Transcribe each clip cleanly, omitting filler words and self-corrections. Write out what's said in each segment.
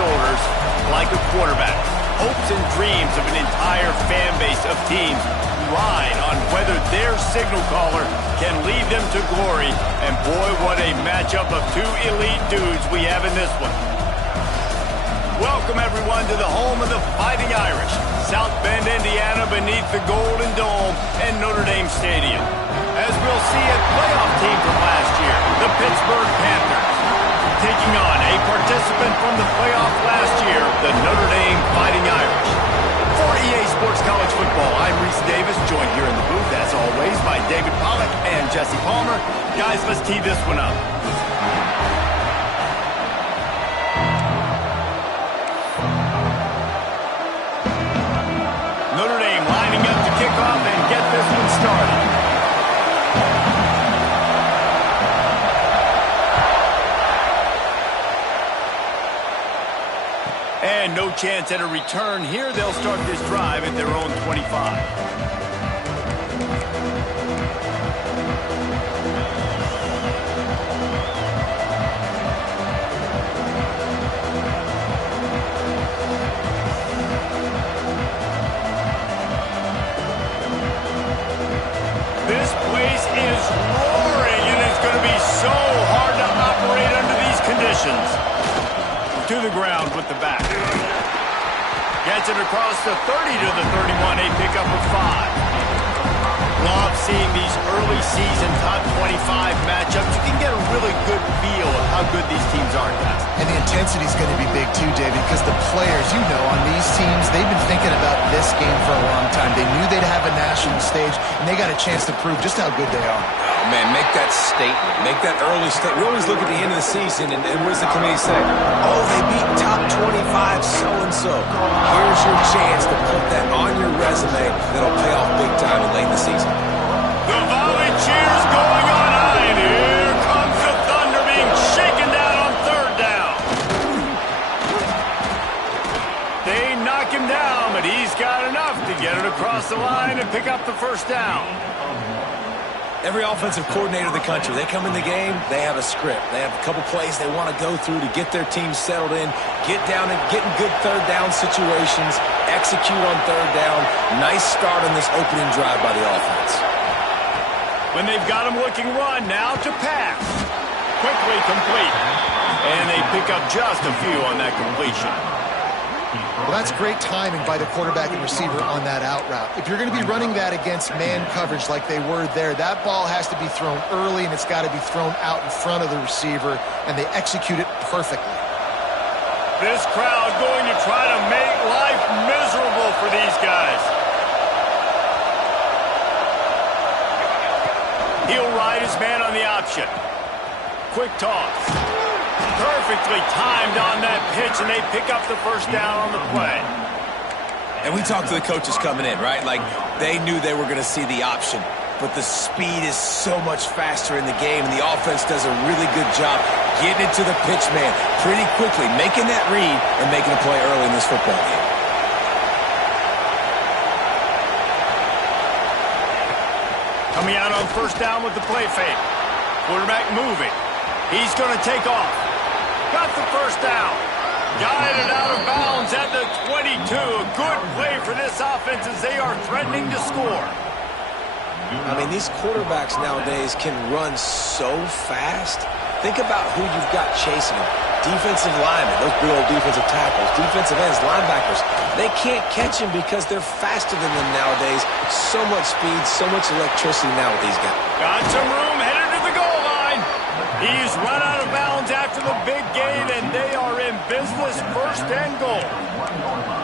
shoulders like a quarterback. Hopes and dreams of an entire fan base of teams ride on whether their signal caller can lead them to glory. And boy, what a matchup of two elite dudes we have in this one. Welcome, everyone, to the home of the Fighting Irish, South Bend, Indiana, beneath the Golden Dome and Notre Dame Stadium. As we'll see a playoff team from last year, the Pittsburgh Panthers, taking on a participant from the playoff last year, the Notre Dame Fighting Irish. For EA Sports College Football, I'm Reese Davis, joined here in the booth, as always, by David Pollack and Jesse Palmer. Guys, let's tee this one up. Notre Dame lining up to kick off and get this one started. And no chance at a return here. They'll start this drive at their own 25. This place is roaring, and it's going to be so hard to operate under these conditions. To the ground with the back. Gets it across the 30 to the 31, a pickup of 5. Love seeing these early season top 25 matchups. You can get a really good feel of how good these teams are, guys. And the intensity is going to be big too, David, because the players, you know, on these teams, they've been thinking about this game for a long time. They knew they'd have a national stage, and they got a chance to prove just how good they are. Oh, man, make that statement. Make that early statement. We always look at the end of the season, and what does the committee say? Oh, they beat top 25 so-and-so. Here's your chance to put that on your resume that'll pay off big time late in the season. The volley cheers going on high, and here comes the Thunder being shaken down on third down. They knock him down, but he's got enough to get it across the line and pick up the first down. Every offensive coordinator in the country, they come in the game, they have a script. They have a couple plays they want to go through to get their team settled in, get down and get in good third down situations, execute on third down. Nice start on this opening drive by the offense. When they've got him looking run, now to pass. Quickly complete. And they pick up just a few on that completion. Well, that's great timing by the quarterback and receiver on that out route. If you're going to be running that against man coverage like they were there, that ball has to be thrown early, and it's got to be thrown out in front of the receiver, and they execute it perfectly. This crowd going to try to make life miserable for these guys. He'll ride his man on the option. Quick toss. Perfectly timed on that pitch, and they pick up the first down on the play. And we talked to the coaches coming in, right? Like, they knew they were going to see the option. But the speed is so much faster in the game, and the offense does a really good job getting it to the pitch man pretty quickly, making that read and making a play early in this football game. Coming out on first down with the play fake. Quarterback moving. He's going to take off. Got the first down. Guided out of bounds at the 22. A good play for this offense as they are threatening to score. I mean, these quarterbacks nowadays can run so fast. Think about who you've got chasing them. Defensive linemen, those big old defensive tackles, defensive ends, linebackers. They can't catch him because they're faster than them nowadays. So much speed, so much electricity now with these guys. Got some room, headed to the goal line. He's run out of bounds after the big gain, and they are in business, first and goal.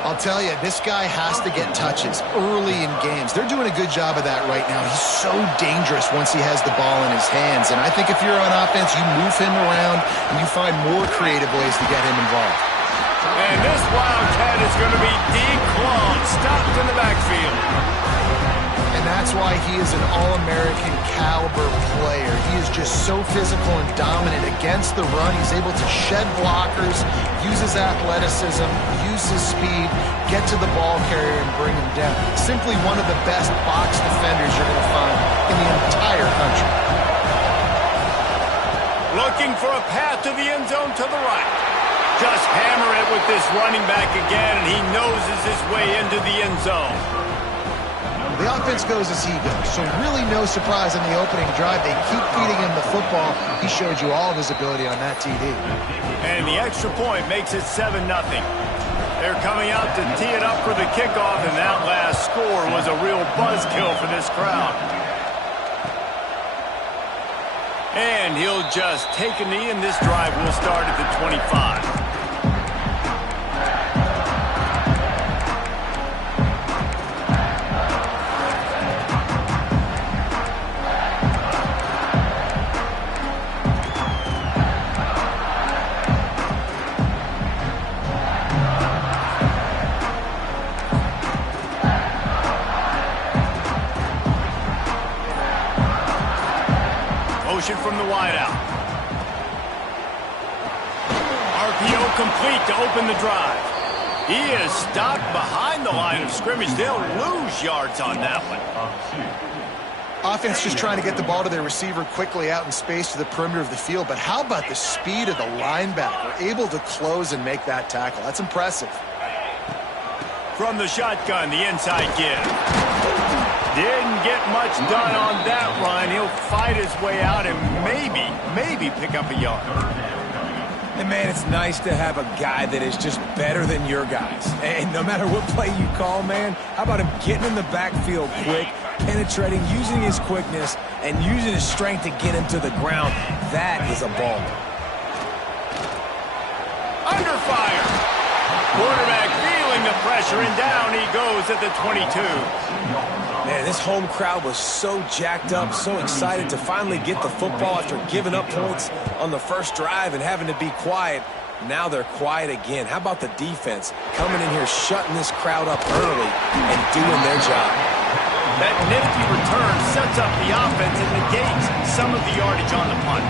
I'll tell you, this guy has to get touches early in games. They're doing a good job of that right now. He's so dangerous once he has the ball in his hands. And I think if you're on offense, you move him around and you find more creative ways to get him involved. And this Wildcat is going to be declawed, stopped in the backfield. And that's why he is an All-American caliber player. He is just so physical and dominant against the run. He's able to shed blockers, use his athleticism, use his speed, get to the ball carrier and bring him down. Simply one of the best box defenders you're going to find in the entire country. Looking for a path to the end zone to the right. Just hammer it with this running back again, and he noses his way into the end zone. The offense goes as he goes, so really no surprise in the opening drive. They keep feeding him the football. He showed you all of his ability on that TD. And the extra point makes it 7-0. They're coming out to tee it up for the kickoff, and that last score was a real buzzkill for this crowd. And he'll just take a knee, and this drive will start at the 25. From the wideout. RPO complete to open the drive. He is stopped behind the line of scrimmage. They'll lose yards on that one. Offense just trying to get the ball to their receiver quickly out in space to the perimeter of the field. But how about the speed of the linebacker? Able to close and make that tackle. That's impressive. From the shotgun, the inside give. Didn't get much done on that run. He'll fight his way out and maybe pick up a yard. And, man, it's nice to have a guy that is just better than your guys. And no matter what play you call, man, how about him getting in the backfield quick, penetrating, using his quickness, and using his strength to get him to the ground. That is a baller. Under fire. Quarterback feeling the pressure, and down he goes at the 22. Man, this home crowd was so jacked up, so excited to finally get the football after giving up points on the first drive and having to be quiet. Now they're quiet again. How about the defense coming in here, shutting this crowd up early and doing their job? That nifty return sets up the offense and negates some of the yardage on the punt.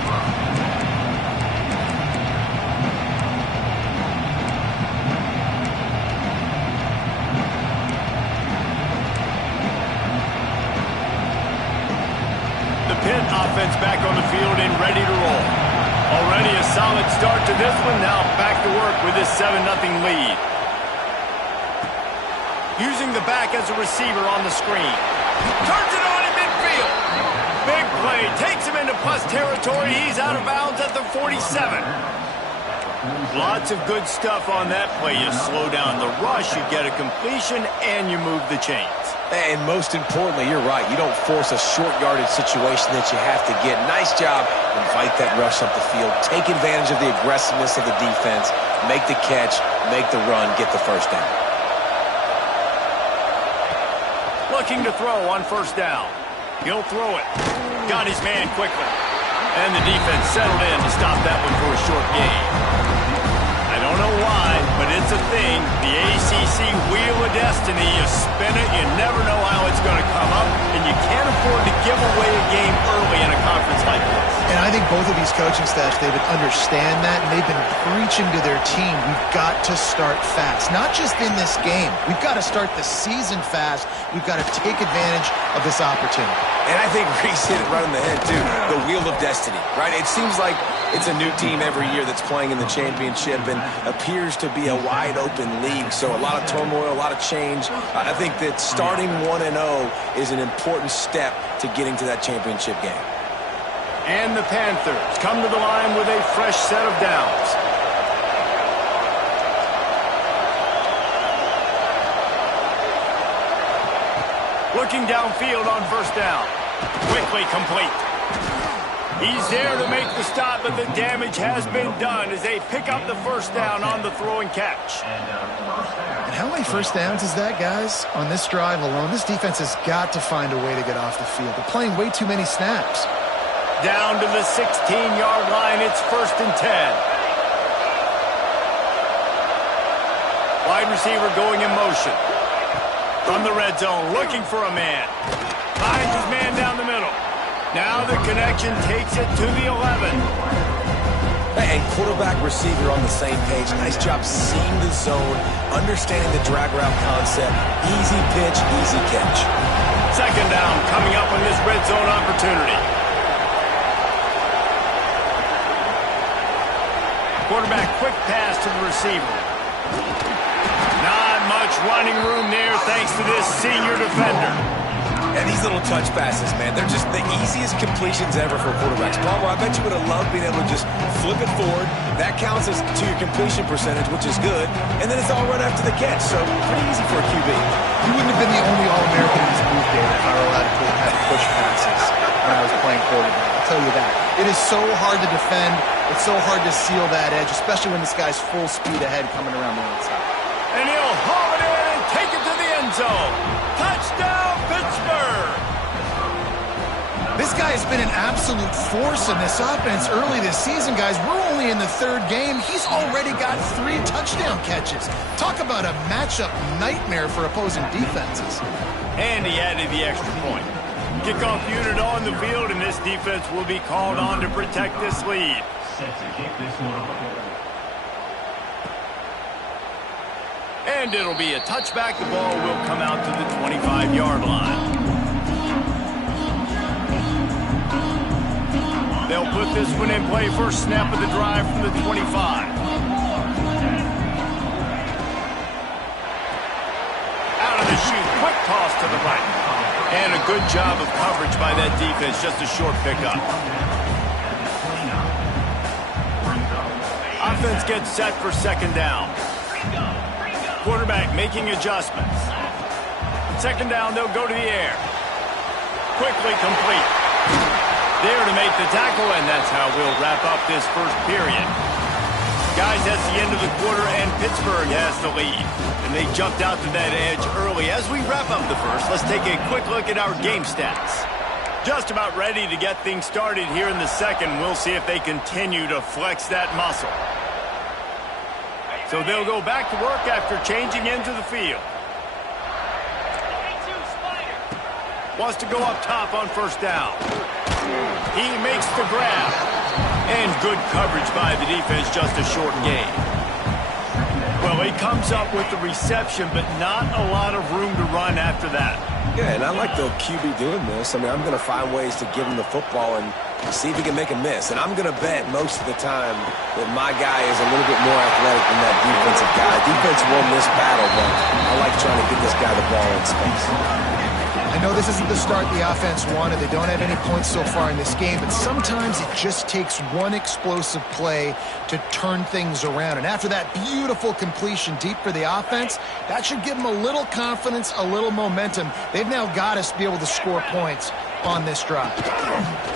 Offense back on the field and ready to roll. Already a solid start to this one. Now back to work with this 7-0 lead. Using the back as a receiver on the screen. Turns it on in midfield. Big play. Takes him into plus territory. He's out of bounds at the 47. Lots of good stuff on that play. You slow down the rush, you get a completion, and you move the chains. And most importantly, you're right. You don't force a short yardage situation that you have to get. Nice job. Invite that rush up the field. Take advantage of the aggressiveness of the defense. Make the catch. Make the run. Get the first down. Looking to throw on first down. He'll throw it. Got his man quickly. And the defense settled in to stop that one for a short gain. I don't know why, but it's a thing. The ACC Wheel of Destiny, you spin it, you never know how it's going to come up, and you can't afford to give away a game early in a conference like this. And I think both of these coaching staffs, David, understand that, and they've been preaching to their team, we've got to start fast. Not just in this game. We've got to start the season fast. We've got to take advantage of this opportunity. And I think Reese hit it right on the head, too. The Wheel of Destiny, right? It seems like it's a new team every year that's playing in the championship and appears to be a wide-open league. So a lot of turmoil, a lot of change. I think that starting 1-0 is an important step to getting to that championship game. And the Panthers come to the line with a fresh set of downs. Looking downfield on first down. Quickly complete. He's there to make the stop, but the damage has been done as they pick up the first down on the throw and catch. And how many first downs is that, guys, on this drive alone? This defense has got to find a way to get off the field. They're playing way too many snaps. Down to the 16-yard line. It's 1st and 10. Wide receiver going in motion. From the red zone, looking for a man. Finds his man down the middle. Now the connection takes it to the 11. And quarterback receiver on the same page. Nice job seeing the zone, understanding the drag route concept. Easy pitch, easy catch. Second down coming up on this red zone opportunity. Quarterback quick pass to the receiver. Not much running room there thanks to this senior defender. And these little touch passes, man, they're just the easiest completions ever for quarterbacks. Palmer, I bet you would have loved being able to just flip it forward. That counts as to your completion percentage, which is good. And then it's all right after the catch, so pretty easy for a QB. You wouldn't have been the only All-American in this booth, Dave, if I were allowed to have push passes when I was playing quarterback. I'll tell you that. It is so hard to defend. It's so hard to seal that edge, especially when this guy's full speed ahead coming around the outside. And he'll haul it in and take it to the end zone. Touchdown, Pittsburgh! This guy has been an absolute force in this offense early this season, guys. We're only in the third game. He's already got 3 touchdown catches. Talk about a matchup nightmare for opposing defenses. And he added the extra point. Kickoff unit on the field, and this defense will be called on to protect this lead. And it'll be a touchback. The ball will come out to the 25-yard line. They'll put this one in play. First snap of the drive from the 25. Out of the chute, quick toss to the right. And a good job of coverage by that defense, just a short pickup. Offense gets set for second down. Quarterback making adjustments. Second down, they'll go to the air. Quickly complete. There to make the tackle, and that's how we'll wrap up this first period. Guys, that's the end of the quarter, and Pittsburgh has the lead. And they jumped out to that edge early. As we wrap up the first, let's take a quick look at our game stats. Just about ready to get things started here in the second. We'll see if they continue to flex that muscle. So they'll go back to work after changing into the field. Wants to go up top on first down. He makes the grab. And good coverage by the defense, just a short gain. Well, he comes up with the reception, but not a lot of room to run after that. Yeah, and I like the QB doing this. I mean, I'm going to find ways to give him the football and see if he can make a miss. And I'm going to bet most of the time that my guy is a little bit more athletic than that defensive guy. Defense won this battle, but I like trying to get this guy the ball in space. I know this isn't the start the offense wanted. They don't have any points so far in this game, but sometimes it just takes one explosive play to turn things around. And after that beautiful completion deep for the offense, that should give them a little confidence, a little momentum. They've now got us to be able to score points on this drive.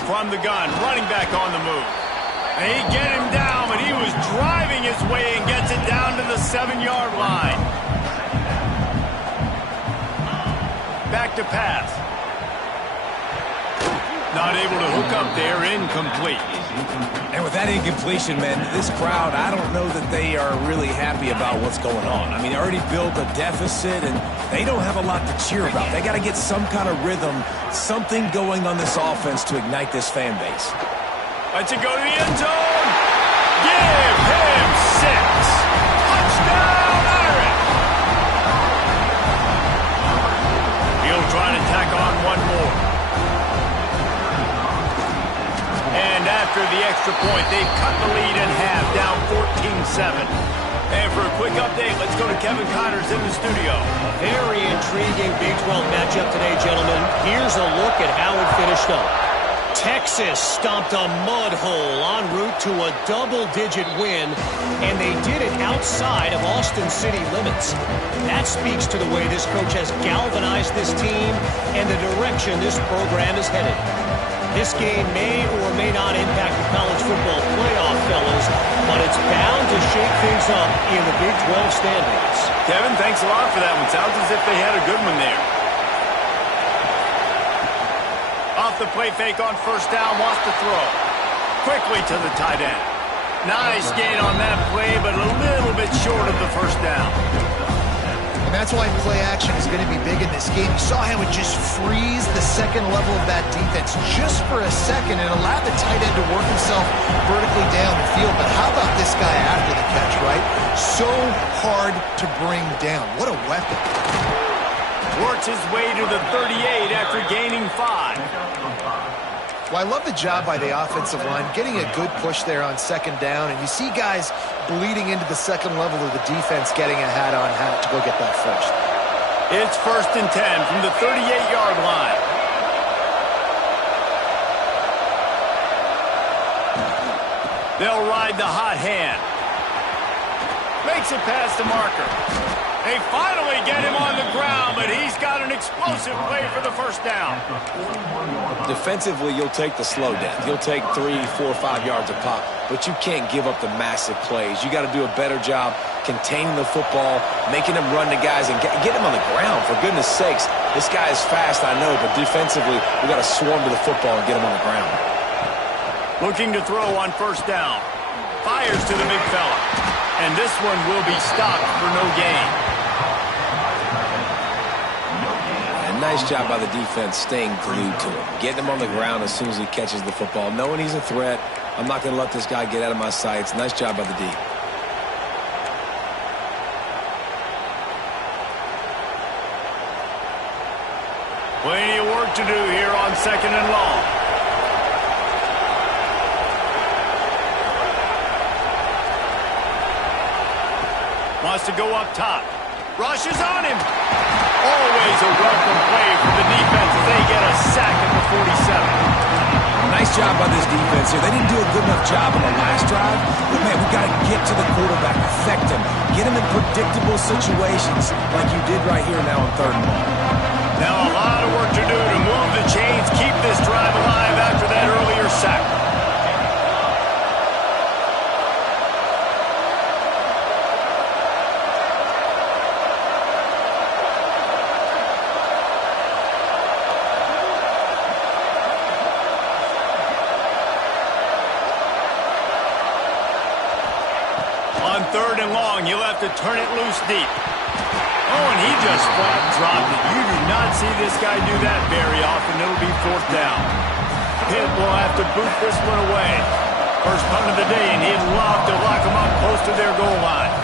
From the gun, running back on the move. And he get him down, but he was driving his way and gets it down to the 7-yard line. Back to pass. Not able to hook up there, incomplete. And with that incompletion, man, this crowd, I don't know that they are really happy about what's going on. I mean, they already built a deficit, and they don't have a lot to cheer about. They got to get some kind of rhythm, something going on this offense to ignite this fan base. Let's it go to the end zone. Give him 6. Touchdown, Irish. He'll try to tack on one more. And after the extra point, they've cut the lead in half, down 14-7. And for a quick update, let's go to Kevin Connors in the studio. Very intriguing Big 12 matchup today, gentlemen. Here's a look at how it finished up. Texas stomped a mud hole en route to a double-digit win, and they did it outside of Austin City limits. That speaks to the way this coach has galvanized this team and the direction this program is headed. This game may or may not impact the college football playoff, fellas, but it's bound to shake things up in the Big 12 standings. Kevin, thanks a lot for that one. Sounds as if they had a good one there. Off the play fake on first down, wants to throw. Quickly to the tight end. Nice gain on that play, but a little bit short of the first down. And that's why play action is going to be big in this game. You saw how it just frees the second level of that defense just for a second and allowed the tight end to work himself vertically down the field. But how about this guy after the catch, right? So hard to bring down. What a weapon. Works his way to the 38 after gaining 5. Well, I love the job by the offensive line, getting a good push there on second down, and you see guys bleeding into the second level of the defense getting a hat-on-hat to go get that first. It's 1st and 10 from the 38-yard line. They'll ride the hot hand. Makes it past the marker. They finally get him on the ground, but he's got an explosive play for the first down. Defensively, you'll take the slow down. You'll take 3, 4, 5 yards a pop, but you can't give up the massive plays. You got to do a better job containing the football, making them run to guys, and get him on the ground. For goodness sakes, this guy is fast, I know, but defensively, we got to swarm to the football and get him on the ground. Looking to throw on first down. Fires to the big fella. And this one will be stopped for no gain. And nice job by the defense staying glued to him. Getting him on the ground as soon as he catches the football. Knowing he's a threat, I'm not going to let this guy get out of my sights. Nice job by the D. Plenty of work to do here on 2nd and long. Wants to go up top. Rushes on him. Always a welcome play for the defense as they get a sack at the 47. Nice job by this defense here. They didn't do a good enough job on the last drive, but, man, we got to get to the quarterback, affect him, get him in predictable situations like you did right here now on 3rd and long. Now a lot of work to do to move the chains, keep this drive alive after that earlier sack. On 3rd and long, you'll have to turn it loose deep. Oh, and he just flat dropped it. You do not see this guy do that very often. It'll be 4th down. Pitt will have to boot this one away. First punt of the day, and he'd love to lock them up close to their goal line.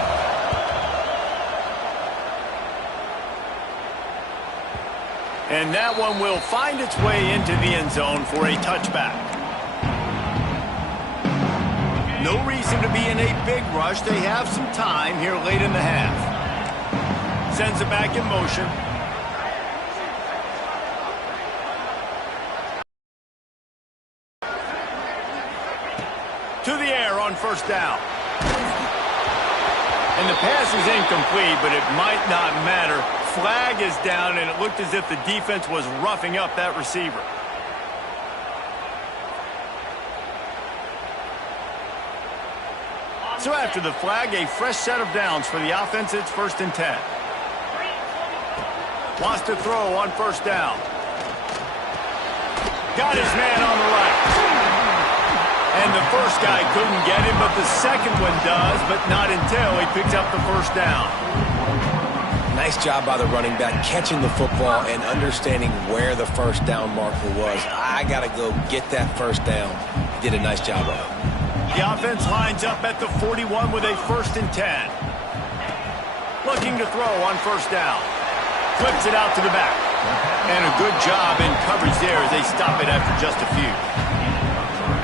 And that one will find its way into the end zone for a touchback. No reason to be in a big rush. They have some time here late in the half. Sends it back in motion. To the air on first down. And the pass is incomplete, but it might not matter. Flag is down, and it looked as if the defense was roughing up that receiver. So after the flag, a fresh set of downs for the offense. It's 1st and 10. Wants to throw on first down. Got his man on the right. And the first guy couldn't get him, but the second one does, but not until he picks up the first down. Nice job by the running back, catching the football and understanding where the first down marker was. I got to go get that first down. He did a nice job of it. The offense lines up at the 41 with a 1st and 10. Looking to throw on first down. Flips it out to the back. And a good job in coverage there as they stop it after just a few.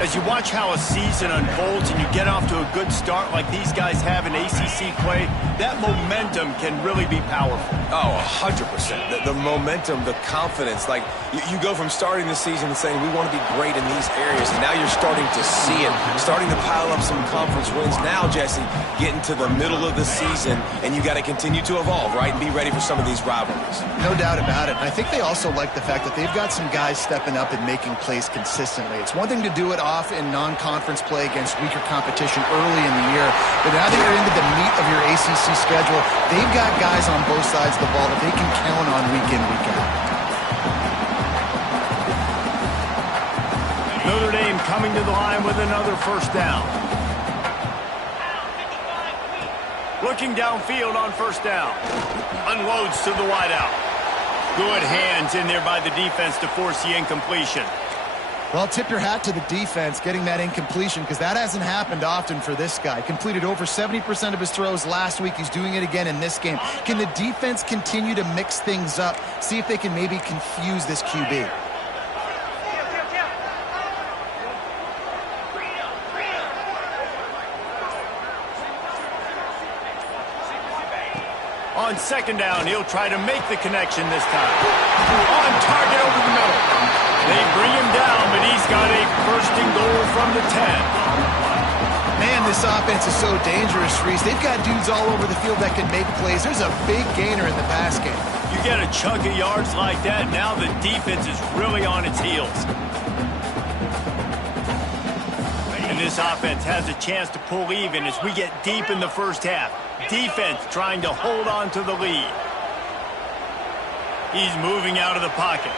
As you watch how a season unfolds and you get off to a good start like these guys have in ACC play, that momentum can really be powerful. Oh, 100%. The momentum, the confidence. Like, you go from starting the season and saying, we want to be great in these areas, and now you're starting to see it, starting to pile up some conference wins. Now, Jesse, getting to the middle of the season, and you got to continue to evolve, right, and be ready for some of these rivalries. No doubt about it. I think they also like the fact that they've got some guys stepping up and making plays consistently. It's one thing to do it off in non-conference play against weaker competition early in the year, but now that you're into the meat of your ACC schedule, they've got guys on both sides of the ball that they can count on week in, week out. Notre Dame coming to the line with another first down. Looking downfield on first down. Unloads to the wideout. Good hands in there by the defense to force the incompletion. Well, tip your hat to the defense getting that incompletion, because that hasn't happened often for this guy. Completed over 70% of his throws last week. He's doing it again in this game. Can the defense continue to mix things up? See if they can maybe confuse this QB. On second down, he'll try to make the connection this time. On target over the middle. They bring him down, but he's got a first and goal from the 10. Man, this offense is so dangerous, Reese. They've got dudes all over the field that can make plays. There's a big gainer in the pass game. You get a chunk of yards like that, now the defense is really on its heels. And this offense has a chance to pull even as we get deep in the first half. Defense trying to hold on to the lead. He's moving out of the pocket.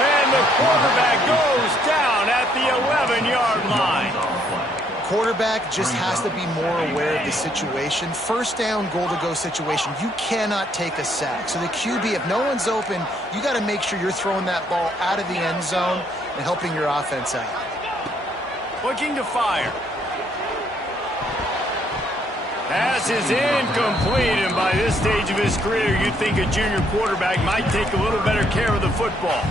And the quarterback goes down at the 11-yard line. Quarterback just has to be more aware of the situation. First down, goal-to-go situation. You cannot take a sack. So the QB, if no one's open, you got to make sure you're throwing that ball out of the end zone and helping your offense out. Looking to fire. Pass is incomplete, and by this stage of his career, you'd think a junior quarterback might take a little better care of the football.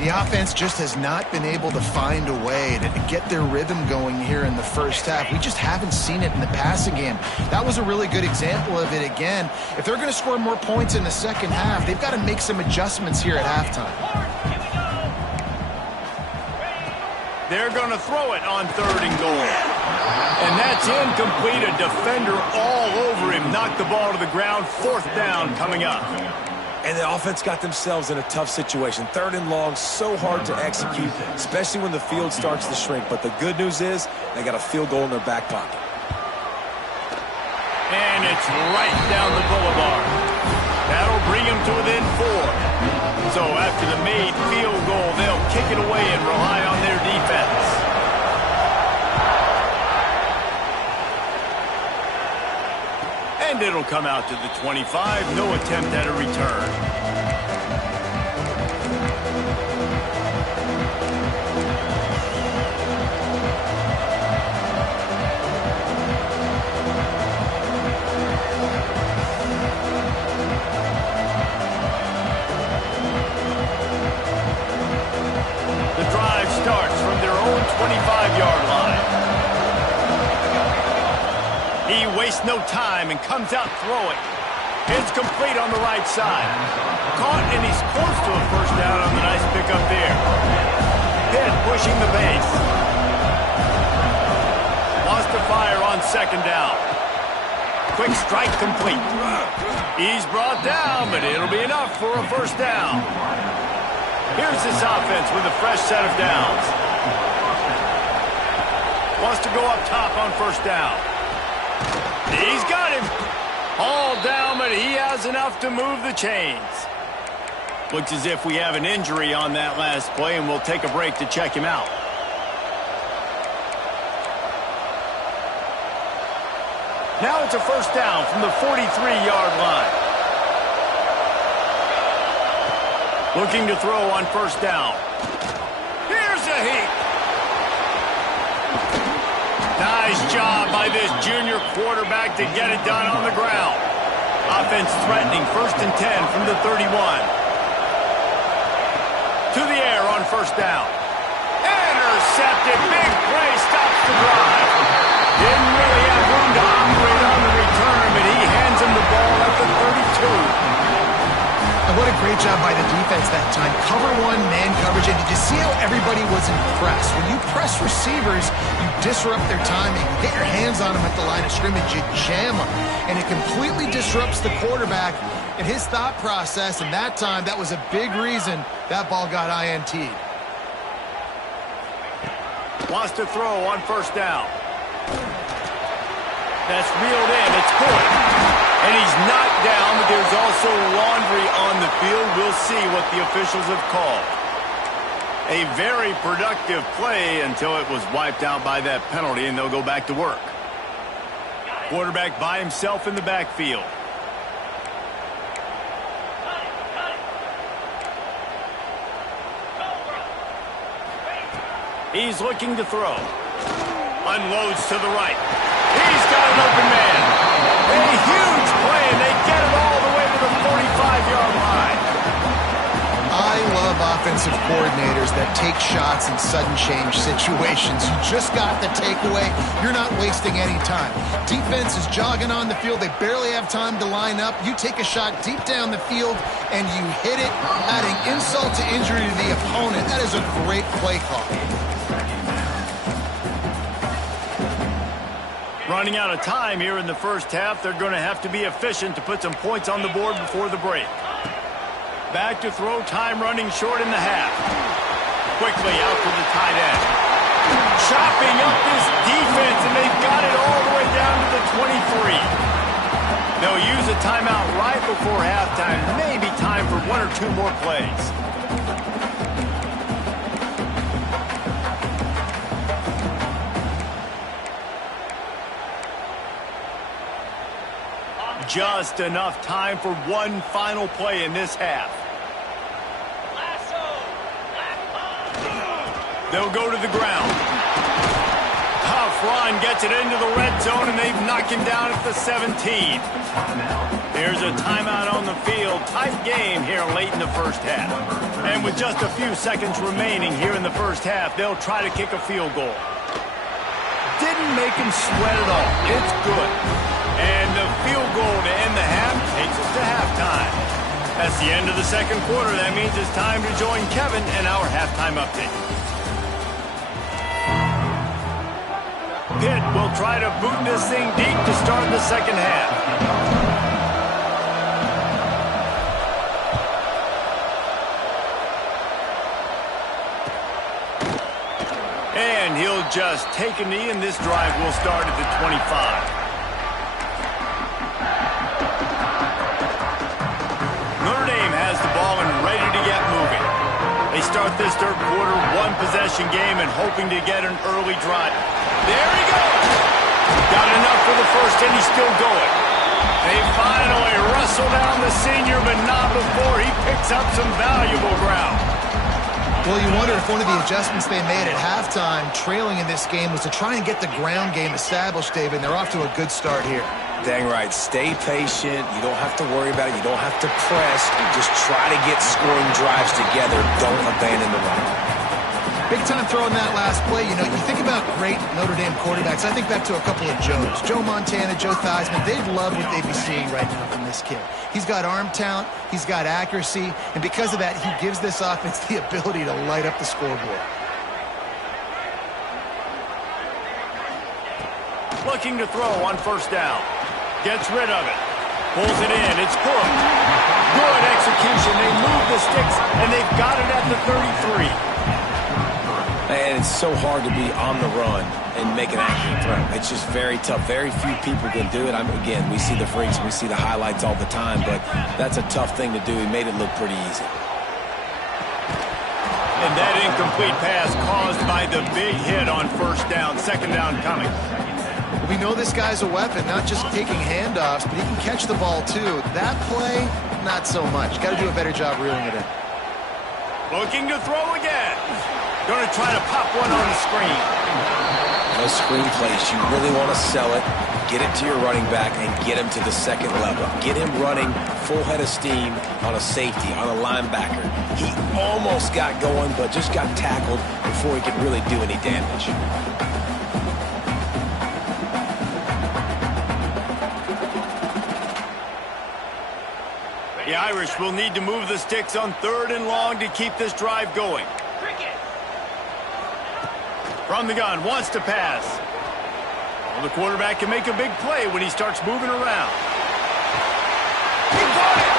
The offense just has not been able to find a way to get their rhythm going here in the first half. We just haven't seen it in the passing game. That was a really good example of it again. If they're going to score more points in the second half, they've got to make some adjustments here at halftime. They're going to throw it on third and goal. And that's incomplete. A defender all over him. Knocked the ball to the ground. Fourth down coming up. And the offense got themselves in a tough situation. Third and long, so hard to execute, especially when the field starts to shrink. But the good news is they got a field goal in their back pocket. And it's right down the boulevard. That'll bring them to within 4. So after the made field goal, they'll kick it away and rely on their defense. And it'll come out to the 25. No attempt at a return. The drive starts from their own 25-yard line. He wastes no time and comes out throwing. It's complete on the right side. Caught, and he's close to a first down on the nice pickup there. Pitt pushing the base. Wants to fire on second down. Quick strike complete. He's brought down, but it'll be enough for a first down. Here's this offense with a fresh set of downs. Wants to go up top on first down. He's got him. All down, but he has enough to move the chains. Looks as if we have an injury on that last play, and we'll take a break to check him out. Now it's a first down from the 43-yard line. Looking to throw on first down. Here's a heat. Nice job by this junior quarterback to get it done on the ground. Offense threatening, 1st and 10 from the 31. To the air on first down. Intercepted. Big play stops the drive. Didn't really have room to operate on the return, but he hands him the ball at the 32. And what a great job by the defense that time. Cover one, man coverage. And did you see how everybody was impressed? When you press receivers, you disrupt their timing. You get your hands on them at the line of scrimmage. You jam them. And it completely disrupts the quarterback and his thought process. And that time, that was a big reason that ball got INT'd. Wants to throw on first down. That's reeled in. It's good. And he's knocked down, but there's also laundry on the field. We'll see what the officials have called. A very productive play until it was wiped out by that penalty, and they'll go back to work. Quarterback by himself in the backfield. He's looking to throw. Unloads to the right. He's got an open man. A huge play, and they get it all the way to the 45-yard line. I love offensive coordinators to take shots in sudden change situations. You just got the takeaway. You're not wasting any time. Defense is jogging on the field. They barely have time to line up. You take a shot deep down the field, and you hit it, adding insult to injury to the opponent. That is a great play call. Running out of time here in the first half, they're going to have to be efficient to put some points on the board before the break. Back to throw, time running short in the half. Quickly out to the tight end. Chopping up this defense, and they've got it all the way down to the 23. They'll use a timeout right before halftime. Maybe time for one or two more plays. Just enough time for one final play in this half. They'll go to the ground. Tough run gets it into the red zone, and they've knocked him down at the 17. Here's a timeout on the field. Tight game here late in the first half. And with just a few seconds remaining here in the first half, they'll try to kick a field goal. Didn't make him sweat at all. It's good. And the field goal to end the half takes us to halftime. That's the end of the second quarter. That means it's time to join Kevin and our halftime update. Pitt will try to boot this thing deep to start the second half. And he'll just take a knee, and this drive will start at the 25. They start this third quarter, one-possession game, and hoping to get an early drive. There he goes! Got enough for the first, and he's still going. They finally wrestle down the senior, but not before he picks up some valuable ground. Well, you wonder if one of the adjustments they made at halftime, trailing in this game, was to try and get the ground game established, David, and they're off to a good start here. Dang right. Stay patient. You don't have to worry about it. You don't have to press. Just try to get scoring drives together. Don't abandon the run. Big time throwing that last play. You know, you think about great Notre Dame quarterbacks. I think back to a couple of Joes. Joe Montana, Joe Theismann. They'd love what they'd be seeing right now from this kid. He's got arm talent. He's got accuracy. And because of that, he gives this offense the ability to light up the scoreboard. Looking to throw on first down. Gets rid of it. Pulls it in. It's Hook. Good execution. They move the sticks, and they've got it at the 33. And it's so hard to be on the run and make an accurate throw. It's just very tough. Very few people can do it. Again, we see the freaks, we see the highlights all the time, but that's a tough thing to do. He made it look pretty easy. And that incomplete pass caused by the big hit on first down. Second down coming. We know this guy's a weapon, not just taking handoffs, but he can catch the ball too. That play, not so much. Got to do a better job reeling it in. Looking to throw again. Going to try to pop one on the screen. Those screen plays, you really want to sell it, get it to your running back, and get him to the second level. Get him running full head of steam on a safety, on a linebacker. He almost got going, but just got tackled before he could really do any damage. The Irish will need to move the sticks on third and long to keep this drive going. From the gun, wants to pass. Well, the quarterback can make a big play when he starts moving around. He got it!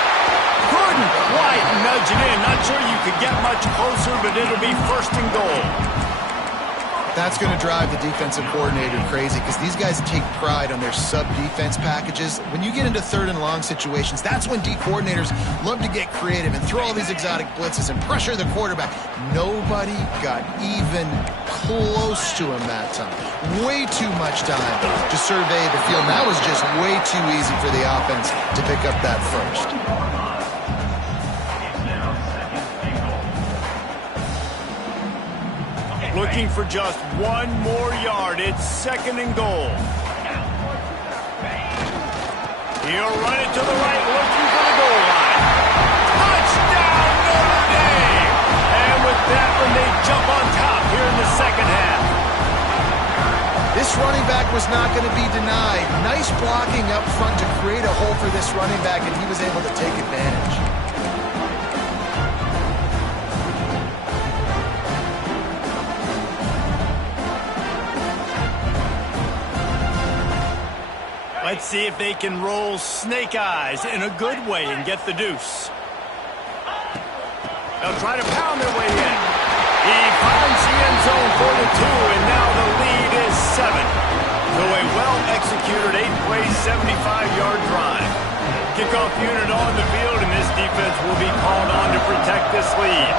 Couldn't quite nudge it in. Not sure you could get much closer, but it'll be first and goal. That's going to drive the defensive coordinator crazy because these guys take pride on their sub-defense packages. When you get into third and long situations, that's when D coordinators love to get creative and throw all these exotic blitzes and pressure the quarterback. Nobody got even close to him that time. Way too much time to survey the field. That was just way too easy for the offense to pick up that first. Looking for just one more yard. It's second and goal. He'll run it to the right, looking for the goal line. Touchdown, Notre Dame! And with that one, they was not going to be denied. Nice blocking up front to create a hole for this running back, and he was able to take advantage. Let's see if they can roll snake eyes in a good way and get the deuce. They'll try to pound their way in. He finds the end zone for the 2, and now the lead is 7. So a well-executed 8-play, 75-yard drive. Kickoff unit on the field, and this defense will be called on to protect this lead.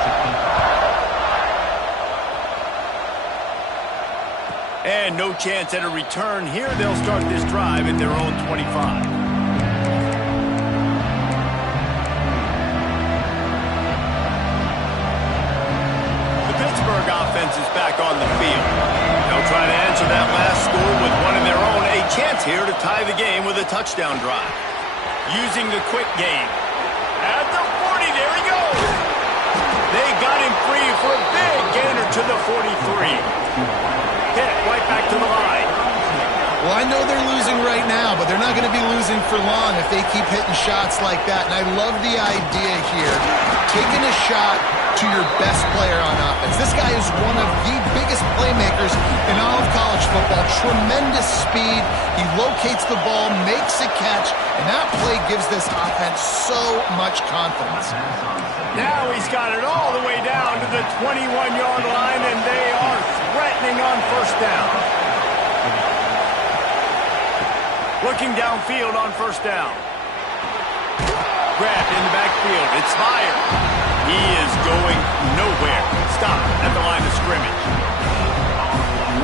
And no chance at a return here. They'll start this drive at their own 25. The Pittsburgh offense is back on the field. They'll try to answer that last score with one of their own. A chance here to tie the game with a touchdown drive. Using the quick game. At the 40, there he goes. They got him free for a big gainer to the 43. Hit right back to the line. Well, I know they're losing right now, but they're not going to be losing for long if they keep hitting shots like that. And I love the idea here, taking a shot to your best player on offense. This guy is one of the biggest playmakers in all of college football. Tremendous speed. He locates the ball, makes a catch, and that play gives this offense so much confidence. Now he's got it all the way down to the 21-yard line, and they are threatening on first down. Looking downfield on first down. Grabbed in the backfield. It's fired. He is going nowhere. Stop at the line of scrimmage.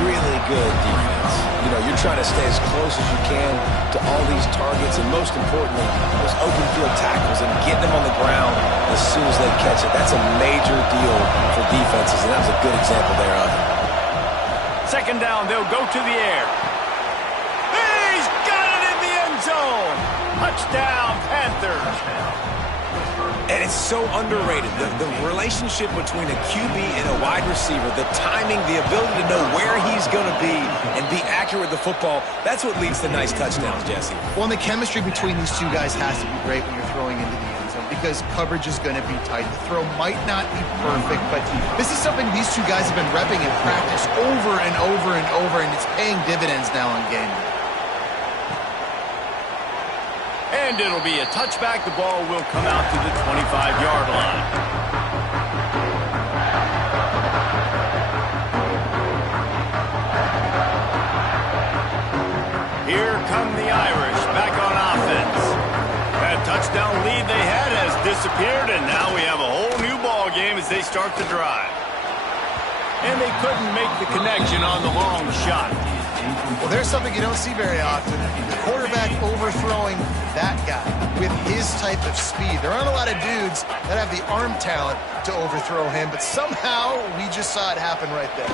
Really good defense. You know, you're trying to stay as close as you can to all these targets, and most importantly, those open field tackles and getting them on the ground as soon as they catch it. That's a major deal for defenses, and that was a good example there of it. Second down, they'll go to the air. He's got it in the end zone. Touchdown, Panthers. And it's so underrated. The relationship between a QB and a wide receiver, the timing, the ability to know where he's going to be and be accurate with the football, that's what leads to nice touchdowns, Jesse. Well, and the chemistry between these two guys has to be great when you're throwing into the end zone because coverage is going to be tight. The throw might not be perfect, but this is something these two guys have been repping in practice over and over and over, and it's paying dividends now in game. And it'll be a touchback. The ball will come out to the 25-yard line. Here come the Irish back on offense. That touchdown lead they had has disappeared, and now we have a whole new ball game as they start the drive. And they couldn't make the connection on the long shot. Well, there's something you don't see very often. The quarterback overthrowing that guy with his type of speed. There aren't a lot of dudes that have the arm talent to overthrow him, but somehow we just saw it happen right there.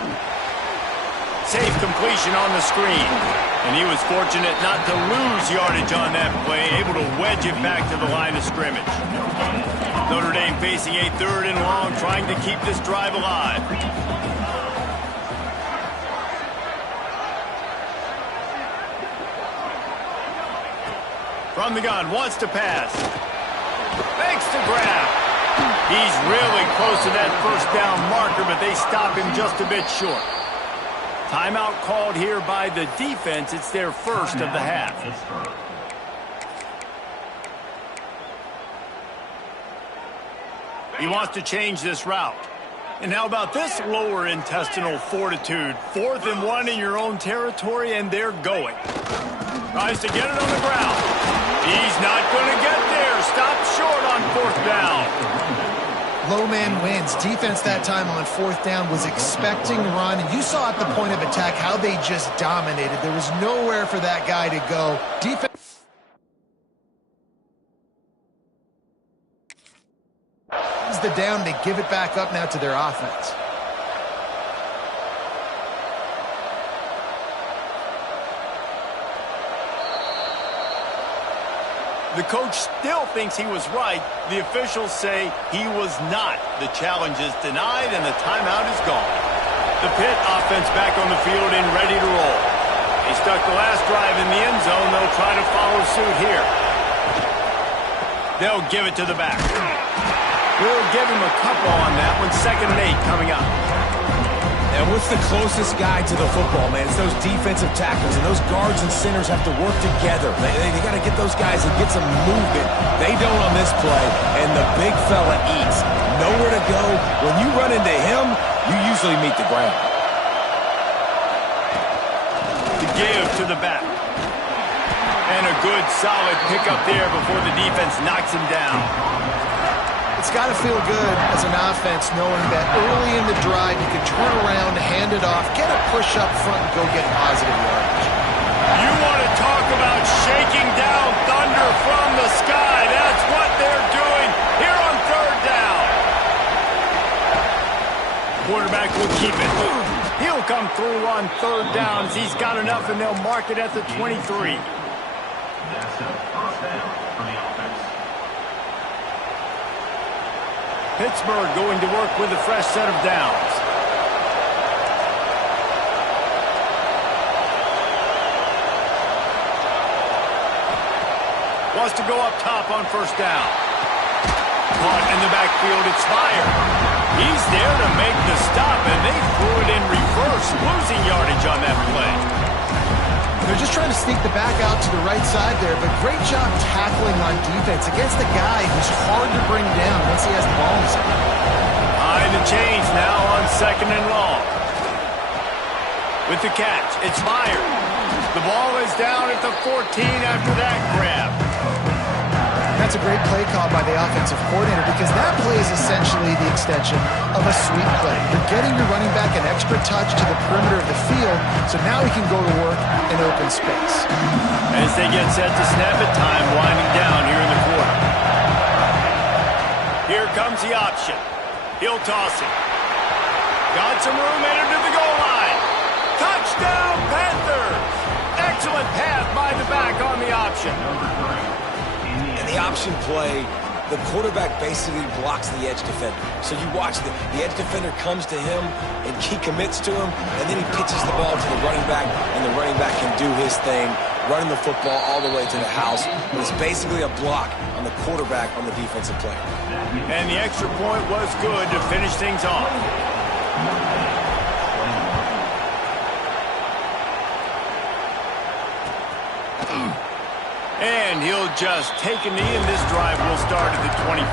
Safe completion on the screen. And he was fortunate not to lose yardage on that play, able to wedge it back to the line of scrimmage. Notre Dame facing a 3rd and long, trying to keep this drive alive. From the gun, wants to pass. Makes the grab. He's really close to that first down marker, but they stop him just a bit short. Timeout called here by the defense. It's their first of the half. He wants to change this route. And how about this lower intestinal fortitude? 4th and 1 in your own territory, and they're going. Tries to get it on the ground. He's not going to get there. Stopped short on 4th down. Low man wins. Defense that time on 4th down was expecting run. And you saw at the point of attack how they just dominated. There was nowhere for that guy to go. Defense is the down. They give it back up now to their offense. The coach still thinks he was right. The officials say he was not. The challenge is denied, and the timeout is gone. The Pitt offense back on the field and ready to roll. They stuck the last drive in the end zone. They'll try to follow suit here. They'll give it to the back. We'll give him a couple on that one. 2nd and 8 coming up. And what's the closest guy to the football, man? It's those defensive tackles, and those guards and centers have to work together. They got to get those guys and get some movement. They don't on this play, and the big fella eats. Nowhere to go. When you run into him, you usually meet the ground. To give to the back. And a good, solid pickup there before the defense knocks him down. It's got to feel good as an offense knowing that early in the drive you can turn around, hand it off, get a push up front, and go get positive yardage. You want to talk about shaking down thunder from the sky. That's what they're doing here on 3rd down. Quarterback will keep it. He'll come through on 3rd downs. He's got enough, and they'll mark it at the 23. That's a 1st down for the offense. Pittsburgh going to work with a fresh set of downs. Wants to go up top on 1st down. Caught in the backfield, it's fired. He's there to make the stop, and they threw it in reverse, losing yardage on that play. They're just trying to sneak the back out to the right side there, but great job tackling on defense against a guy who's hard to bring down once he has the ball in his hand. Behind the chains now on 2nd and long. With the catch, it's fired. The ball is down at the 14 after that grab. That's a great play call by the offensive coordinator because that play is essentially the extension of a sweep play. You're getting your running back an extra touch to the perimeter of the field, so now he can go to work in open space. As they get set to snap it, time winding down here in the quarter. Here comes the option. He'll toss it. Got some room, entered to the goal line. Touchdown, Panthers! Excellent pass by the back on the option. And the option play, the quarterback basically blocks the edge defender. So you watch the edge defender comes to him, and he commits to him, and then he pitches the ball to the running back, and the running back can do his thing, running the football all the way to the house. But it's basically a block on the quarterback on the defensive play. And the extra point was good to finish things off. And he'll just take a knee, and this drive will start at the 25.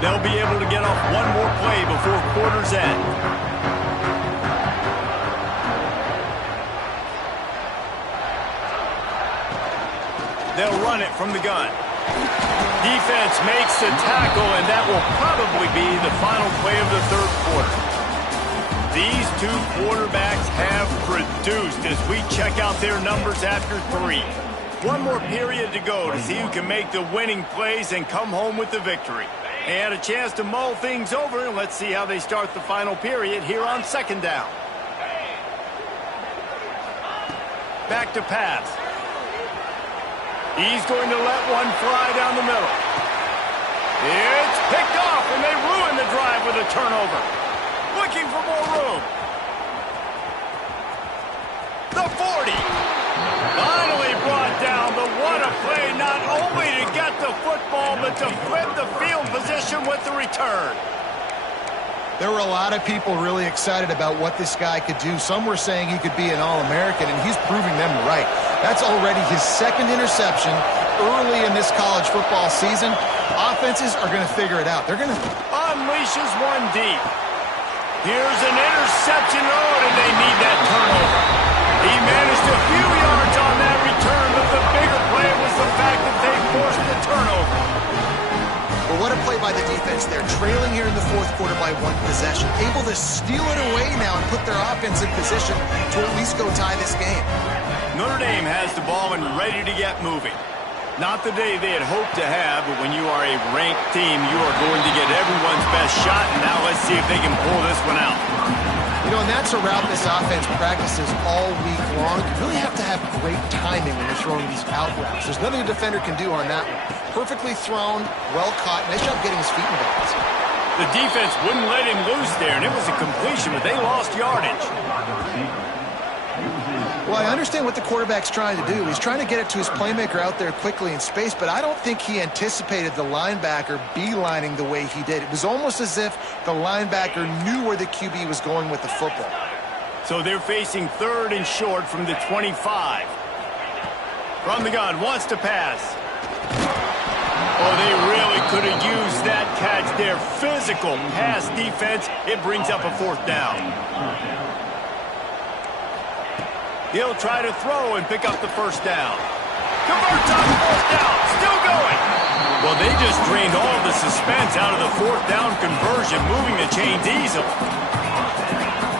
They'll be able to get off one more play before quarter's end. They'll run it from the gun. Defense makes the tackle, and that will probably be the final play of the 3rd quarter. These two quarterbacks have produced as we check out their numbers after 3. One more period to go to see who can make the winning plays and come home with the victory. They had a chance to mull things over, and let's see how they start the final period here on 2nd down. Back to pass. He's going to let one fly down the middle. It's picked off, and they ruin the drive with a turnover. Looking for more room. The 40. Finally brought down, but what a play, not only to get the football, but to flip the field position with the return. There were a lot of people really excited about what this guy could do. Some were saying he could be an All-American, and he's proving them right. That's already his 2nd interception early in this college football season. Offenses are going to figure it out. They're going to unleashes one deep. Here's an interception, and they need that turnover. He managed a few yards on that return, but the bigger play was the fact that they forced the turnover. Well, what a play by the defense. They're trailing here in the 4th quarter by 1 possession, able to steal it away now and put their offense in position to at least go tie this game. Notre Dame has the ball and ready to get moving. Not the day they had hoped to have, but when you are a ranked team, you are going to get everyone's best shot, and now let's see if they can pull this one out. You know, and that's a route this offense practices all week long. You really have to have great timing when you're throwing these out routes. There's nothing a defender can do on that one. Perfectly thrown, well caught. Nice job getting his feet in the balance. The defense wouldn't let him loose there, and it was a completion, but they lost yardage. Well, I understand what the quarterback's trying to do. He's trying to get it to his playmaker out there quickly in space, but I don't think he anticipated the linebacker beelining the way he did. It was almost as if the linebacker knew where the QB was going with the football. So they're facing 3rd and short from the 25. From the gun, wants to pass. Oh, they really could have used that catch there. Physical pass defense. It brings up a 4th down. He'll try to throw and pick up the 1st down. Converts on 4th down. Still going. Well, they just drained all the suspense out of the 4th down conversion, moving the chains easily.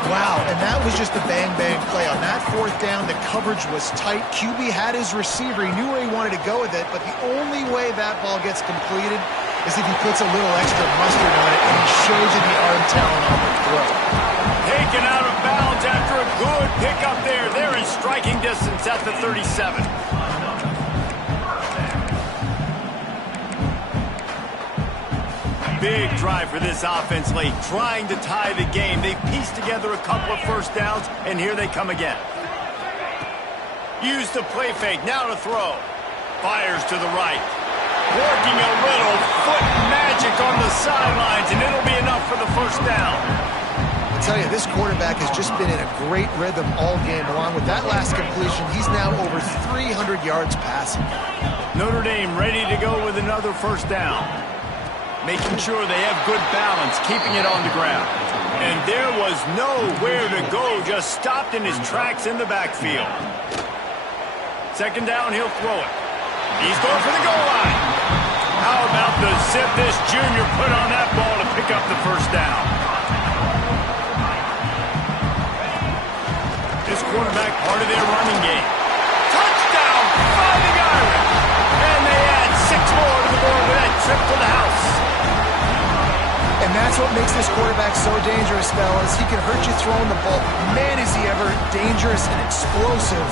Wow, and that was just a bang-bang play. On that 4th down, the coverage was tight. QB had his receiver. He knew where he wanted to go with it, but the only way that ball gets completed is if he puts a little extra mustard on it, and he shows you the arm talent on the throw. Taken out of bounds after a good pickup there. They're in striking distance at the 37. Big drive for this offense late, trying to tie the game. They pieced together a couple of 1st downs, and here they come again. Used the play fake, now to throw. Fires to the right. Working a little foot magic on the sidelines, and it'll be enough for the 1st down. I tell you, this quarterback has just been in a great rhythm all game. Along with that last completion, he's now over 300 yards passing. Notre Dame ready to go with another 1st down. Making sure they have good balance, keeping it on the ground. And there was nowhere to go, just stopped in his tracks in the backfield. 2nd down, he'll throw it. He's going for the goal line. How about the zip this junior put on that ball to pick up the 1st down? This quarterback part of their running game. Touchdown, Fighting Irish. And they add 6 more to the board with that trip to the house. And that's what makes this quarterback so dangerous, fellas. He can hurt you throwing the ball. Man, is he ever dangerous and explosive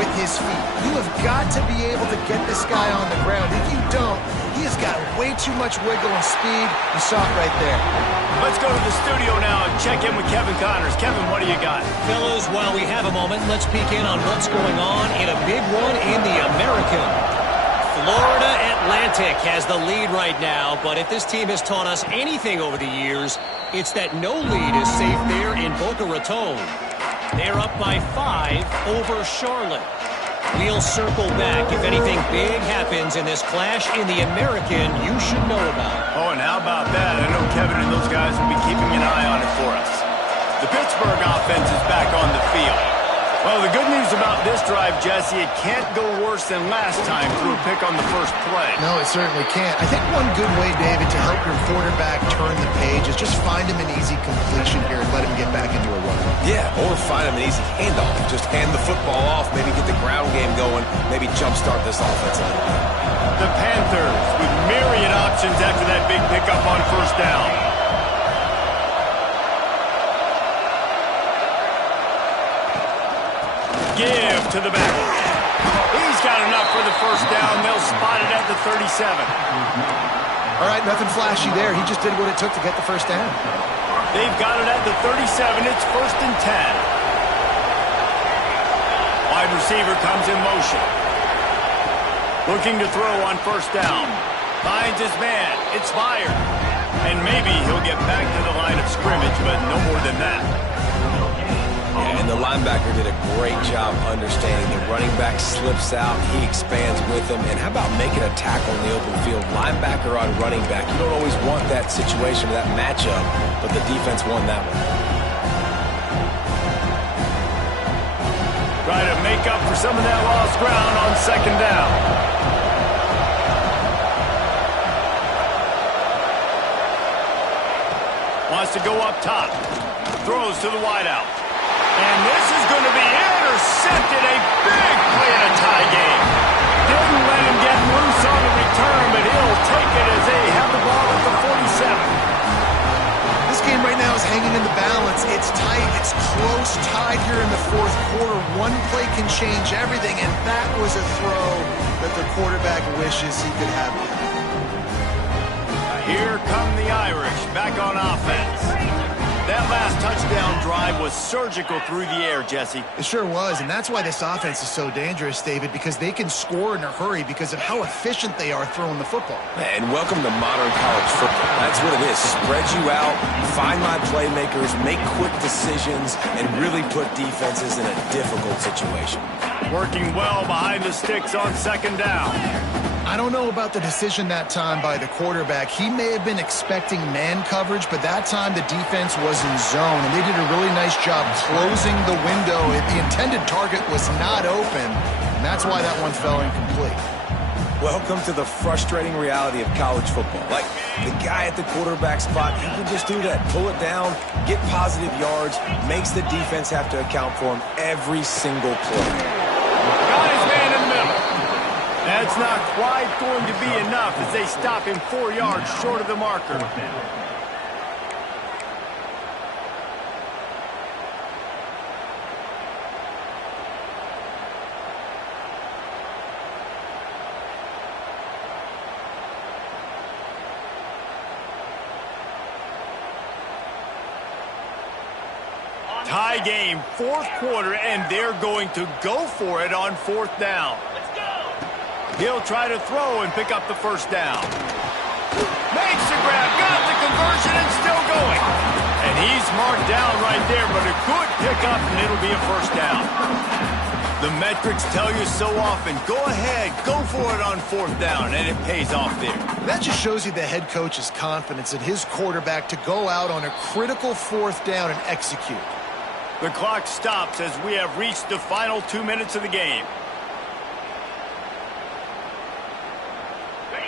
with his feet. You have got to be able to get this guy on the ground. If you don't, he has got way too much wiggle and speed. You saw it right there. Let's go to the studio now and check in with Kevin Connors. Kevin, what do you got? Fellas, while we have a moment, let's peek in on what's going on in a big one in the American. Florida Atlantic has the lead right now, but if this team has taught us anything over the years, it's that no lead is safe there in Boca Raton. They're up by 5 over Charlotte. We'll circle back if anything big happens in this clash in the American you should know about. Oh, and how about that? I know Kevin and those guys will be keeping an eye on it for us. The Pittsburgh offense is back on the field. Well, the good news about this drive, Jesse, it can't go worse than last time through a pick on the 1st play. No, it certainly can't. I think one good way, David, to help your quarterback turn the page is just find him an easy completion here and let him get back into a run. Yeah, or find him an easy handoff. Just hand the football off, maybe get the ground game going, maybe jumpstart this offense a little bit. The Panthers with myriad options after that big pickup on 1st down. Give to the back. He's got enough for the 1st down. They'll spot it at the 37. All right, nothing flashy there. He just did what it took to get the 1st down. They've got it at the 37. It's 1st and 10. Wide receiver comes in motion. Looking to throw on 1st down. Finds his man. It's fired. And maybe he'll get back to the line of scrimmage, but no more than that. And the linebacker did a great job understanding the running back slips out, he expands with him. And how about making a tackle in the open field? Linebacker on running back. You don't always want that situation, that matchup, but the defense won that one. Try to make up for some of that lost ground on 2nd down. Wants to go up top. Throws to the wideout. And this is going to be intercepted. A big play in a tie game. Didn't let him get loose on the return, but he'll take it as they have the ball at the 47. This game right now is hanging in the balance. It's tight. It's close, tied here in the 4th quarter. One play can change everything, and that was a throw that the quarterback wishes he could have. Here come the Irish back on offense. That last touchdown drive was surgical through the air, Jesse. It sure was, and that's why this offense is so dangerous, David, because they can score in a hurry because of how efficient they are throwing the football. And welcome to modern college football. That's what it is. Spread you out, find my playmakers, make quick decisions, and really put defenses in a difficult situation. Working well behind the sticks on second down. I don't know about the decision that time by the quarterback. He may have been expecting man coverage, but that time the defense was in zone, and they did a really nice job closing the window. The intended target was not open, and that's why that one fell incomplete. Welcome to the frustrating reality of college football. Like, the guy at the quarterback spot, he can just do that. Pull it down, get positive yards, makes the defense have to account for him every single play. Got his man in the middle. That's not quite going to be enough as they stop him 4 yards short of the marker. Tie game, fourth quarter, and they're going to go for it on fourth down. He'll try to throw and pick up the first down. Makes the grab, got the conversion, and still going. And he's marked down right there, but a good pickup, and it'll be a first down. The metrics tell you so often, go ahead, go for it on fourth down, and it pays off there. That just shows you the head coach's confidence in his quarterback to go out on a critical fourth down and execute. The clock stops as we have reached the final 2 minutes of the game.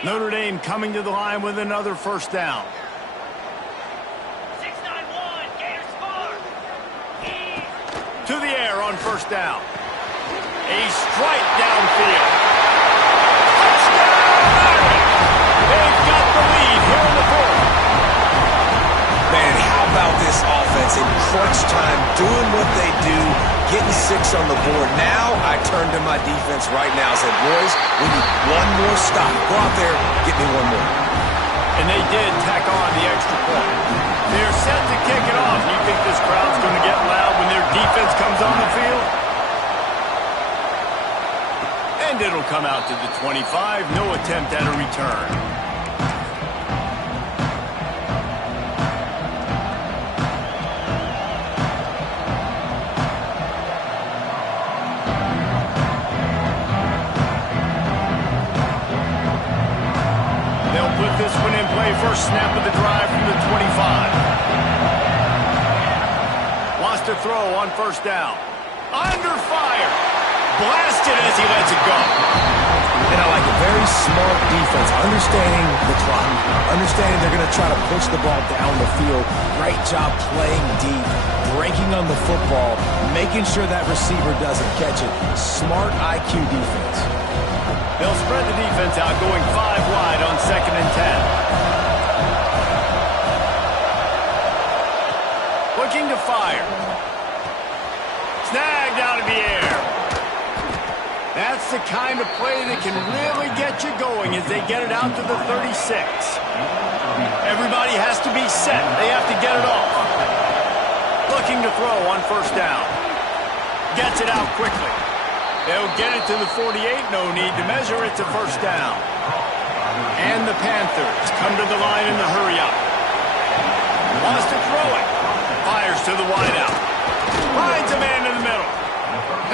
Notre Dame coming to the line with another first down. 691, Gator score. To the air on first down. A strike downfield. Touchdown! They've got the lead here in the fourth. Man, how about this offense in crunch time, doing what they do, getting 6 on the board. Now I turn to my defense right now and said, boys, we need one more stop. Go out there, get me one more. And they did tack on the extra point. They're set to kick it off. You think this crowd's going to get loud when their defense comes on the field? And it'll come out to the 25. No attempt at a return. This one in play, first snap of the drive from the 25. Wants to throw on first down. Under fire. Blasted as he lets it go. And I like a very smart defense, understanding the clock, understanding they're going to try to push the ball down the field. Great job playing deep, breaking on the football, making sure that receiver doesn't catch it. Smart IQ defense. They'll spread the defense out, going 5 wide on 2nd and 10. Looking to fire. Snagged out of the air. That's the kind of play that can really get you going as they get it out to the 36. Everybody has to be set. They have to get it off. Looking to throw on first down. Gets it out quickly. They'll get it to the 48, no need to measure, it's a first down. And the Panthers come to the line in the hurry-up. Wants to throw it. Fires to the wideout. Finds a man in the middle.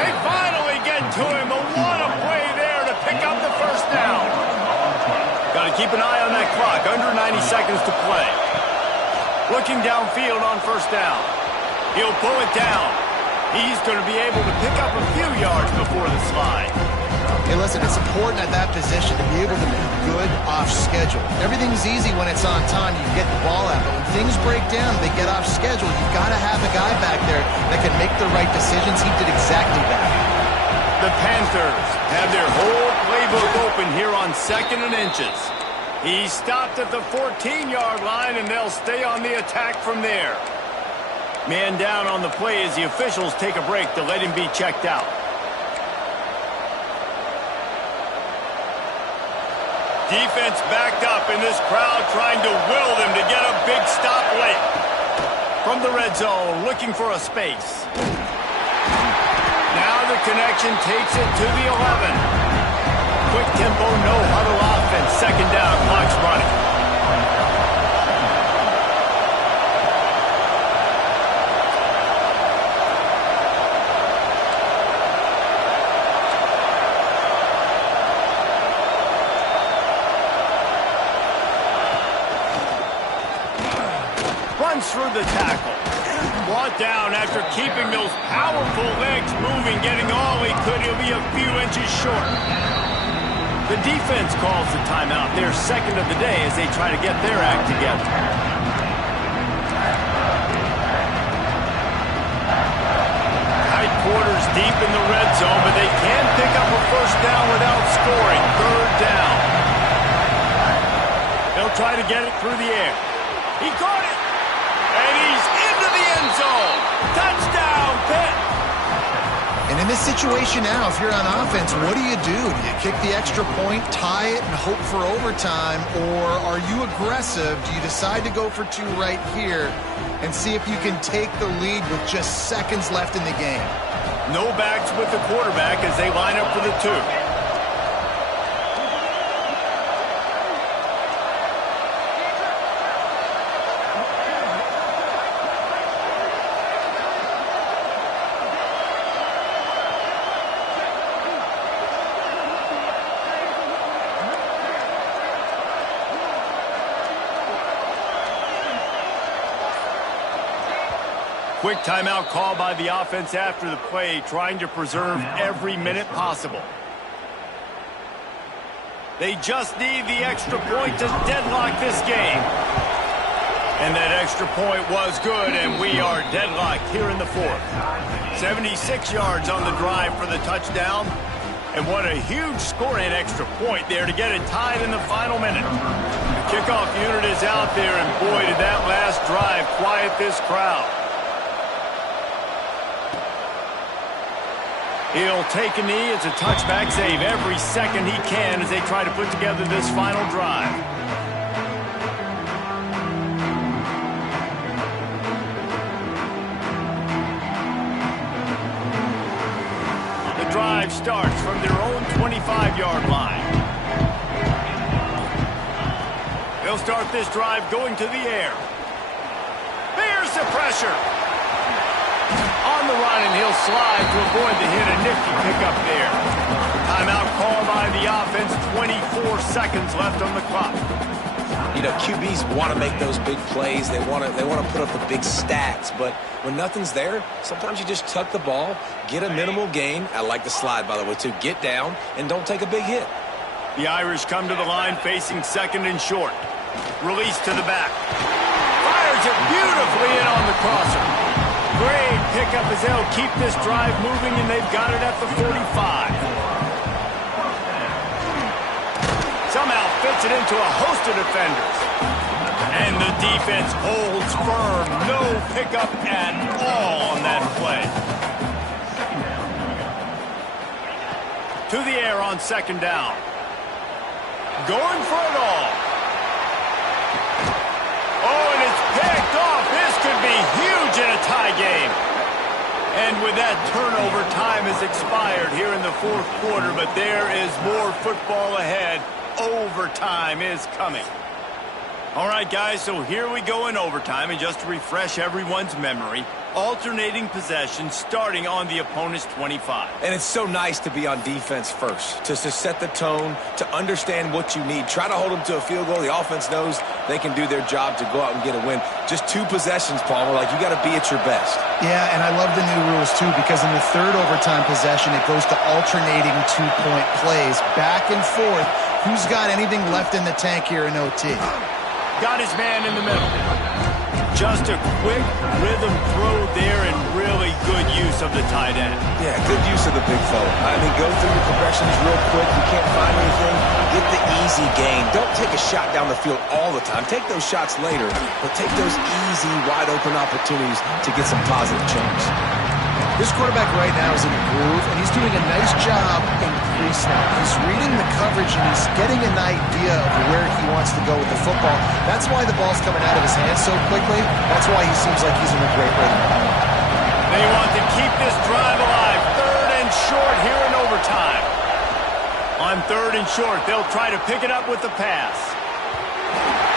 They finally get to him, but what a play there to pick up the first down. Got to keep an eye on that clock, under 90 seconds to play. Looking downfield on first down. He'll pull it down. He's going to be able to pick up a few yards before the slide. Hey, listen, it's important at that position to be able to be good off schedule. Everything's easy when it's on time. You get the ball out. But when things break down, they get off schedule. You've got to have a guy back there that can make the right decisions. He did exactly that. The Panthers have their whole playbook open here on 2nd and inches. He stopped at the 14-yard line, and they'll stay on the attack from there. Man down on the play as the officials take a break to let him be checked out. Defense backed up in this crowd trying to will them to get a big stop late. From the red zone, looking for a space. Now the connection takes it to the 11. Quick tempo, no huddle offense. Second down, clock's running. Runs through the tackle. Brought down after keeping those powerful legs moving, getting all he could. He'll be a few inches short. The defense calls the timeout. They're second of the day as they try to get their act together. Tight quarters deep in the red zone, but they can pick up a first down without scoring. Third down. They'll try to get it through the air. He caught it. And he's into the end zone. Touchdown, Pitt. And in this situation now, if you're on offense, what do? Do you kick the extra point, tie it, and hope for overtime? Or are you aggressive? Do you decide to go for two right here and see if you can take the lead with just seconds left in the game? No backs with the quarterback as they line up for the two. Quick timeout call by the offense after the play, trying to preserve every minute possible. They just need the extra point to deadlock this game. And that extra point was good, and we are deadlocked here in the fourth. 76 yards on the drive for the touchdown. And what a huge score and extra point there to get it tied in the final minute. The kickoff unit is out there, and boy, did that last drive quiet this crowd. He'll take a knee. It's a touchback save every second he can as they try to put together this final drive. The drive starts from their own 25-yard line. They'll start this drive going to the air. There's the pressure. On the run, and he'll slide to avoid the hit. A nifty pickup there. Timeout call by the offense. 24 seconds left on the clock. You know, QBs want to make those big plays. They want to put up the big stats. But when nothing's there, sometimes you just tuck the ball, get a minimal gain. I like the slide, by the way, too. Get down and don't take a big hit. The Irish come to the line facing second and short. Release to the back. Fires it beautifully in on the crosser. Great pickup as they'll keep this drive moving, and they've got it at the 45. Somehow fits it into a host of defenders. And the defense holds firm. No pickup at all on that play. To the air on second down. Going for it all. Oh, and it's picked off. This could be huge in a tie game. And with that turnover, time has expired here in the fourth quarter, but there is more football ahead. Overtime is coming. All right, guys, so here we go in overtime, and just to refresh everyone's memory, alternating possession starting on the opponent's 25. And it's so nice to be on defense first, to set the tone, to understand what you need. Try to hold them to a field goal. The offense knows they can do their job to go out and get a win. Just two possessions, Palmer, like you got to be at your best. Yeah, and I love the new rules, too, because in the third overtime possession, it goes to alternating two-point plays, back and forth. Who's got anything left in the tank here in OT? Got his man in the middle. Just a quick rhythm throw there and really good use of the tight end. Yeah, good use of the big fella. I mean, go through your progressions real quick. You can't find anything. Get the easy gain. Don't take a shot down the field all the time. Take those shots later, but take those easy, wide-open opportunities to get some positive chunks. This quarterback right now is in a groove, and he's doing a nice job in pre-snap. He's reading the coverage, and he's getting an idea of where he wants to go with the football. That's why the ball's coming out of his hands so quickly. That's why he seems like he's in a great rhythm. They want to keep this drive alive. 3rd and short here in overtime. On 3rd and short, they'll try to pick it up with the pass.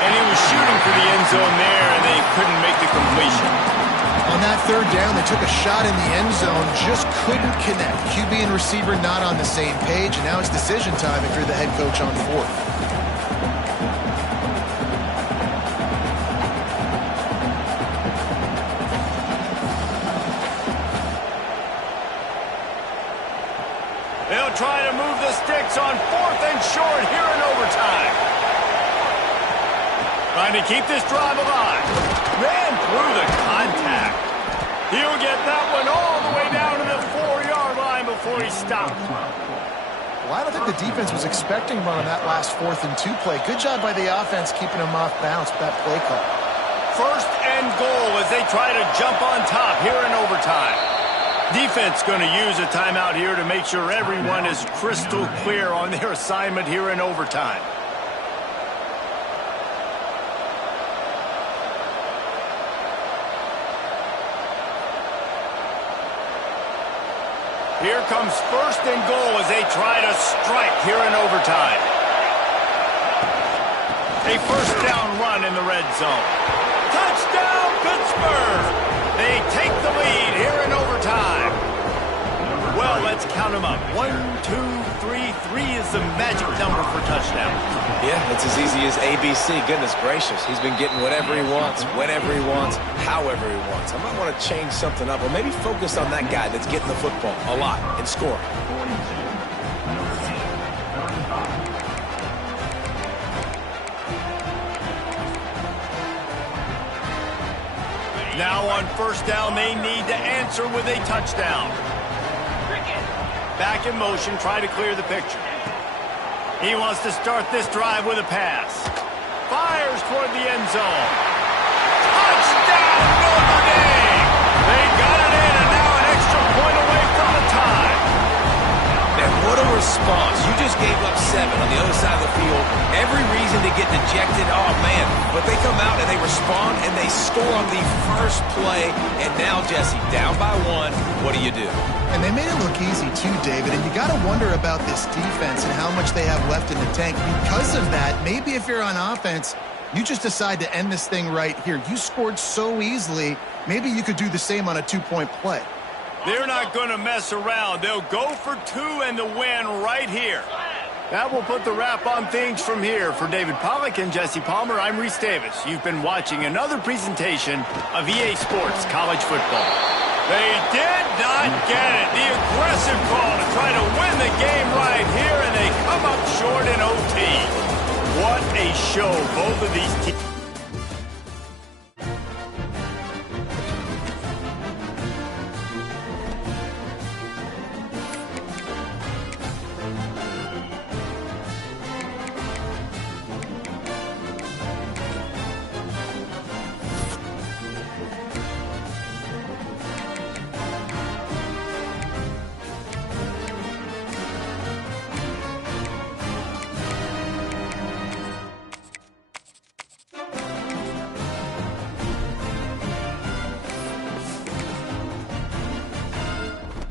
And he was shooting for the end zone there, and they couldn't make the completion. On that 3rd down, they took a shot in the end zone, just couldn't connect. QB and receiver not on the same page, and now it's decision time if you're the head coach on 4th. They'll try to move the sticks on 4th and short here in overtime. Trying to keep this drive alive. Ran through the contact. He'll get that one all the way down to the 4-yard line before he stopped. Well, I don't think the defense was expecting run on that last 4th and 2 play. Good job by the offense keeping him off bounds with that play call. 1st and goal as they try to jump on top here in overtime. Defense going to use a timeout here to make sure everyone is crystal clear on their assignment here in overtime. Here comes 1st and goal as they try to strike here in overtime. A 1st down run in the red zone. Touchdown, Pittsburgh! They take the lead here in overtime. Well, let's count them up. 1, 2, 3. 3 is the magic number for touchdown. Yeah, it's as easy as ABC. Goodness gracious. He's been getting whatever he wants, whenever he wants, however he wants. I might want to change something up or maybe focus on that guy that's getting the football a lot and scoring. Now on 1st down, they need to answer with a touchdown. Back in motion, try to clear the picture. He wants to start this drive with a pass. Fires toward the end zone. Touchdown, Notre Dame! They got it in, and now an extra point away from the tie. And what a response. You just gave up 7 on the other side of the field. Every reason to get dejected. Oh, man. But they come out and they respond and they score on the first play. And now, Jesse, down by 1. What do you do? And they made it look easy too, David. And you got to wonder about this defense and how much they have left in the tank. Because of that, maybe if you're on offense, you just decide to end this thing right here. You scored so easily. Maybe you could do the same on a 2-point play. They're not going to mess around. They'll go for 2 and the win right here. That will put the wrap on things from here. For David Pollack and Jesse Palmer, I'm Reese Davis. You've been watching another presentation of EA Sports College Football. They did not get it. The aggressive call to try to win the game right here, and they come up short in OT. What a show both of these teams.